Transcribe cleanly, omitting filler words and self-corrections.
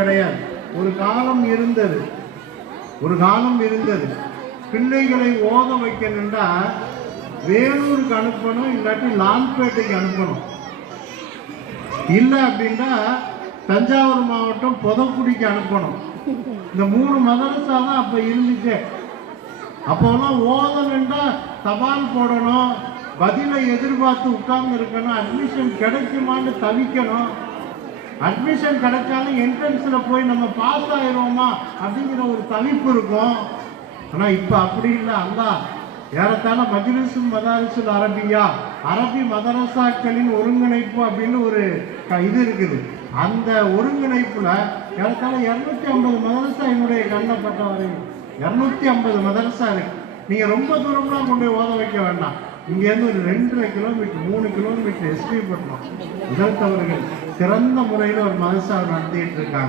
கிடையாது. ஒரு காலம் இருந்தது, பிள்ளைகளை ஓத வைக்கணும்னா வேலூருக்கு அனுப்பணும், இல்லாட்டி லால்பேட்டைக்கு அனுப்பணும். இல்லை அப்படின்னா தஞ்சாவூர் மாவட்டம் பொதக்குடிக்கு அனுப்பணும். இந்த 3 மதரசா தான் அப்ப இருந்துச்சு. அப்போலாம் ஓதணுன்னா தபால் போடணும், பதிலை எதிர்பார்த்து உட்கார்ந்து இருக்கணும், அட்மிஷன் கிடைக்குமான்னு தவிக்கணும். அட்மிஷன் கிடைச்சாலும் என்ட்ரன்ஸ்ல போய் நம்ம பாஸ் ஆயிடுவோமா அப்படிங்கிற ஒரு தவிப்பு இருக்கும். ஆனா இப்ப அப்படி இல்லை. அல்லா ஏறத்தாழ மஜ்லிஸுல் மதாரிசுல் அரபியா, அரபி மதரசாக்களின் ஒருங்கிணைப்பு அப்படின்னு ஒரு இது இருக்குது. அந்த ஒருங்கிணைப்புல ஏறத்தாழ 250 மதரசா என்னுடைய கண்ணப்பட்டவரை 250 மதரசா இருக்கு. நீங்க ரொம்ப தூரம்லாம் கொண்டு போய் ஓத வைக்க வேண்டாம். இங்கேருந்து ஒரு 2.5 கிலோமீட்டர் 3 கிலோமீட்டர் எஸ்பி பட்டணும். இதற்கு அவர்கள் சிறந்த முறையில் ஒரு மதரசா நடத்திட்டு இருக்காங்க.